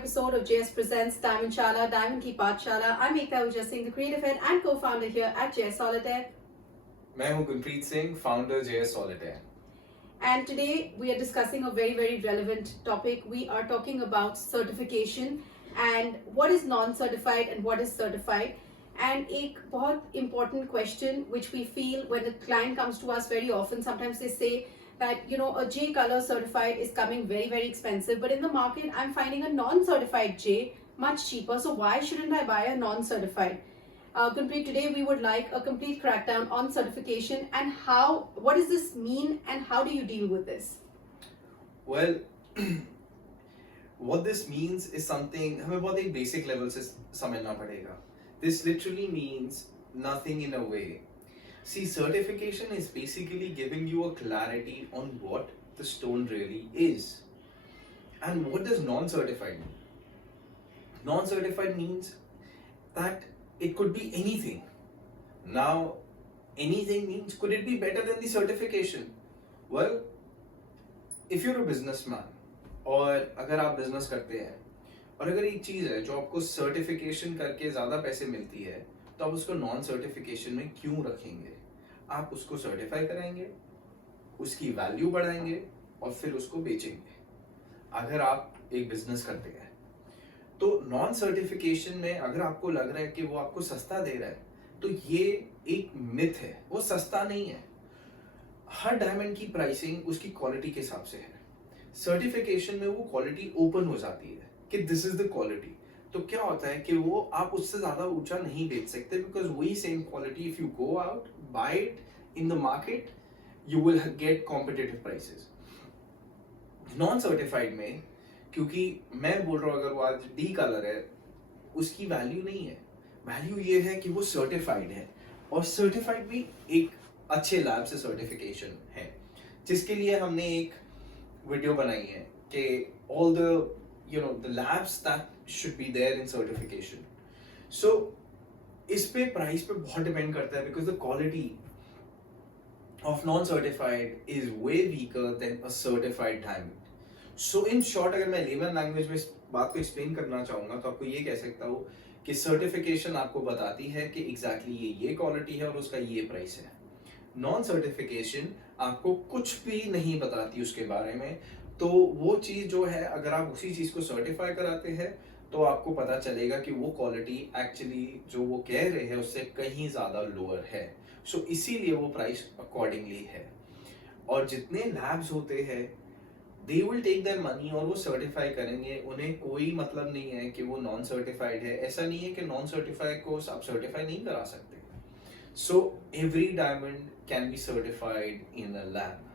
episode of JS Presents Diamond Shala, Diamond Ki Pathshala. I'm Ekta Ujja Singh, the creative head and co-founder here at JS Solitaire. मैं हूं Gurpreet Singh, founder JS Solitaire. And today we are discussing a very, very relevant topic. We are talking about certification and what is non-certified and what is certified. And a बहुत important question which we feel when a client comes to us very often, sometimes they say that, you know, a J color certified is coming very, very expensive. But in the market, I'm finding a non-certified J much cheaper. So why shouldn't I buy a non-certified? Gurpreet, today we would like a complete crackdown on certification and what does this mean and how do you deal with this? Well, what this means is something हमें बहुत एक basic level से समझना पड़ेगा. This literally means nothing in a way. See, certification is basically giving you a clarity on what the stone really is. And what does non-certified mean? Non-certified means that it could be anything. Now, anything means could it be better than the certification? Well, if you're a businessman और अगर आप business करते हैं और अगर एक चीज़ है जो आपको certification करके ज़्यादा पैसे मिलती है तो आप उसको non-certification में क्यों रखेंगे? आप उसको certify कराएंगे, उसकी value बढ़ाएंगे और फिर उसको बेचेंगे. अगर आप एक business करते हैं तो नॉन सर्टिफिकेशन में अगर आपको लग रहा है कि वो आपको सस्ता दे रहा है तो ये एक मिथ है. वो सस्ता नहीं है. हर डायमंड की प्राइसिंग उसकी क्वालिटी के हिसाब से है. सर्टिफिकेशन में वो क्वालिटी ओपन हो जाती है कि दिस इज द क्वालिटी. तो क्या होता है कि वो आप उससे ज्यादा ऊंचा नहीं बेच सकते बिकॉज वही same quality if you go out by it in the market you will get competitive prices. Non certified में क्योंकि मैं बोल रहा हूँ अगर वो आज डी कलर है उसकी वैल्यू नहीं है. वैल्यू ये है कि वो सर्टिफाइड है और सर्टिफाइड भी एक अच्छे लैब से सर्टिफिकेशन है जिसके लिए हमने एक वीडियो बनाई है कि all the labs that should be there in certification. So इस पे प्राइस पे बहुत डिपेंड करता है because the quality of non certified is way weaker than a certified diamond. So in short अगर मैं लेमन लैंग्वेज में इस बात को एक्सप्लेन करना चाहूँगा तो आपको ये कह सकता हूँ कि सर्टिफिकेशन आपको बताती है कि एग्जैक्टली ये क्वालिटी है और उसका ये प्राइस है. नॉन सर्टिफिकेशन आपको कुछ भी नहीं बताती उसके बारे में. तो वो चीज़ जो है अगर आप उसी चीज़ को सर्टिफाई कराते हैं तो आपको पता चलेगा कि वो क्वालिटी एक्चुअली जो वो कह रहे हैं उससे कहीं ज़्यादा लोअर है. सो इसीलिए वो प्राइस अकॉर्डिंगली है. और जितने लैब्स होते हैं they will take their money और वो सर्टिफाई करेंगे. उन्हें कोई मतलब नहीं है कि वो नॉन सर्टिफाइड है. ऐसा नहीं है कि नॉन सर्टिफाइड को आप सर्टिफाई नहीं करा सकते. So every diamond can be certified in a lab.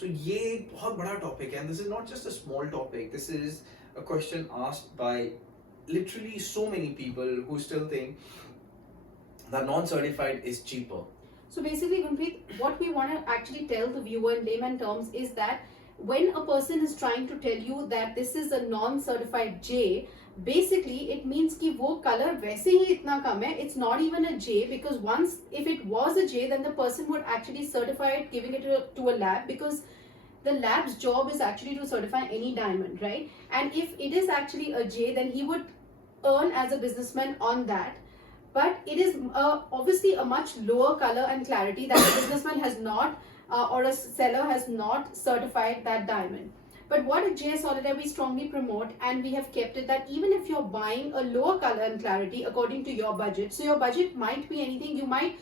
So ये एक बहुत बड़ा टॉपिक है. This is not just a small topic. This is a question asked by literally so many people who still think that non-certified is cheaper. So basically, Gurpreet, what we want to actually tell the viewer in layman terms is that when a person is trying to tell you that this is a non-certified J, basically it means कि वो color वैसे ही इतना कम है. It's not even a J because once if it was a J then the person would actually certify it, giving it to a lab because the lab's job is actually to certify any diamond, right? And if it is actually a J then he would earn as a businessman on that. But it is obviously a much lower color and clarity that the businessman has not or a seller has not certified that diamond. But what at JS Solitaire we strongly promote and we have kept it that even if you're buying a lower color and clarity according to your budget, so your budget might be anything, you might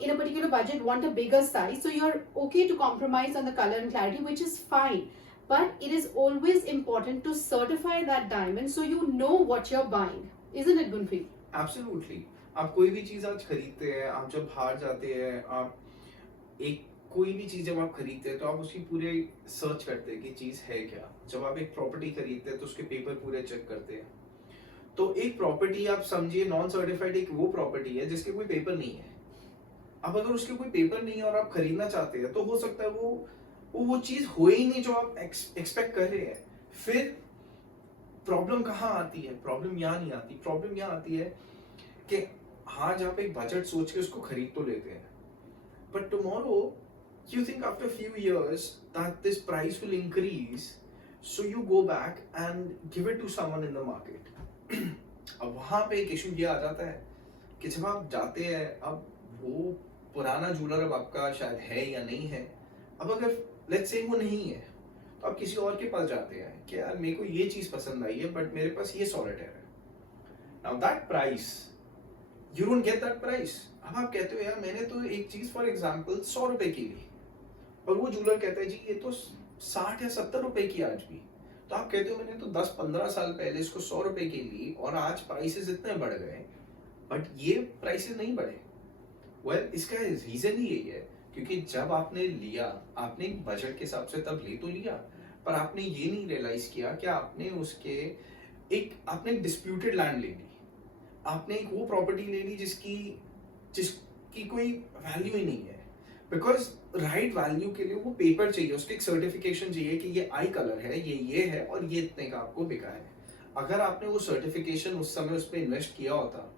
in a particular budget want a bigger size, so you're okay to compromise on the color and clarity, which is fine. But it is always important to certify that diamond so you know what you're buying. Isn't it, Gunpreet? Absolutely. आप कोई भी चीज़ आज खरीदते हैं, आप जब बाहर जाते हैं, आप एक कोई भी चीज़ जब आप खरीदते हैं तो आप उसकी पूरे सर्च करते हैं कि चीज़ है क्या. जब आप एक प्रॉपर्टी खरीदते हैं तो उसके पेपर पूरे चेक करते हैं. तो एक प्रॉपर्टी आप समझिए नॉन सर्टिफाइड एक वो प्रॉपर्टी है जिसके कोई पेपर नहीं है. अब अगर उसके कोई पेपर नहीं है और आप खरीदना चाहते हैं तो हो सकता है वो चीज़ हो ही नहीं जो आप एक्सपेक्ट कर रहे हैं. फिर प्रॉब्लम कहाँ आती है? प्रॉब्लम यहाँ नहीं आती. प्रॉब्लम यहाँ आती है कि आज आप एक बजट सोच के उसको खरीद तो लेते हैं but tomorrow you think after a few years that this price will increase So you go back and give it to someone in the market. अब वहाँ पे एक इशू ये आ जाता है कि जब आप जाते हैं, अब वो पुराना जूलर अब आपका शायद है या नहीं है. अब अगर लेट्स से वो नहीं है, तो आप किसी और के पास जाते हैं कि यार मेरे को ये चीज़ पसंद आई है बट मेरे पास ये सॉलिटेयर है. Now that price, you don't get that price. अब आप कहते हो यार मैंने तो एक चीज़ फॉर एग्जांपल 100 रुपए की ली, और वो जूलर कहता है जी ये तो 60 या 70 रुपए की आज भी. तो आप कहते हो मैंने तो 10-15 साल पहले इसको 100 रुपए की ली और आज प्राइसेस इतने बढ़ गए, बट ये प्राइसेस नहीं बढ़े. वेल इसका रीजन ही यही है क्योंकि जब आपने लिया, आपने एक बजट के हिसाब से तब ले तो लिया, पर आपने ये नहीं रियलाइज किया कि आपने उसके आपने डिस्प्यूटेड लैंड ले ली, आपने एक वो प्रॉपर्टी ले ली जिसकी कोई वैल्यू ही नहीं है. बिकॉज राइट वैल्यू के लिए वो पेपर चाहिए, उसके एक सर्टिफिकेशन चाहिए कि ये आई कलर है, ये है और ये इतने का आपको बिका है. अगर आपने वो सर्टिफिकेशन उस समय उस पर इन्वेस्ट किया होता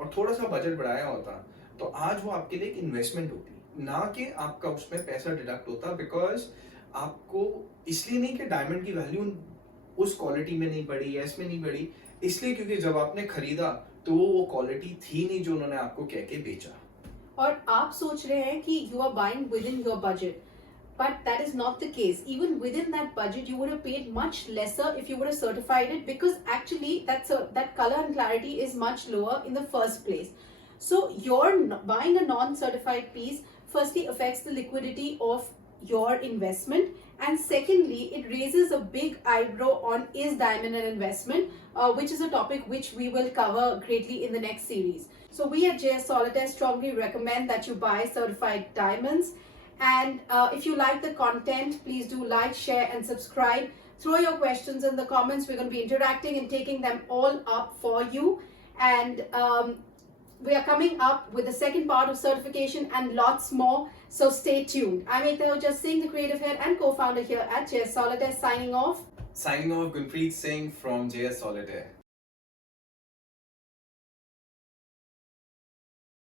और थोड़ा सा बजट बढ़ाया होता, तो आज वो आपके लिए एक इन्वेस्टमेंट होती, ना कि आपका उसमें पैसा डिडक्ट होता. बिकॉज आपको इसलिए नहीं कि डायमंड की वैल्यू उस क्वालिटी में नहीं बढ़ी या इसमें नहीं बढ़ी, इसलिए क्योंकि जब आपने खरीदा तो वो क्वालिटी थी नहीं जो उन्होंने आपको कह के बेचा. और आप सोच रहे हैं कि you are buying within your budget, but that is not the case. Even within that budget, you would have paid much lesser if you would have certified it, because actually that color and clarity is much lower in the first place. So buying a non-certified piece firstly affects the liquidity of your investment, and secondly it raises a big eyebrow on is diamond an investment, which is a topic which we will cover greatly in the next series. So we at JS Solitaire strongly recommend that you buy certified diamonds. And if you like the content, please do like, share and subscribe. Throw your questions in the comments. We're going to be interacting and taking them all up for you. And we are coming up with the second part of certification and lots more. So stay tuned. I'm Ekta Ojha Singh, the creative head and co-founder here at JS Solitaire, signing off. Signing off, Gunpreet Singh from JS Solitaire.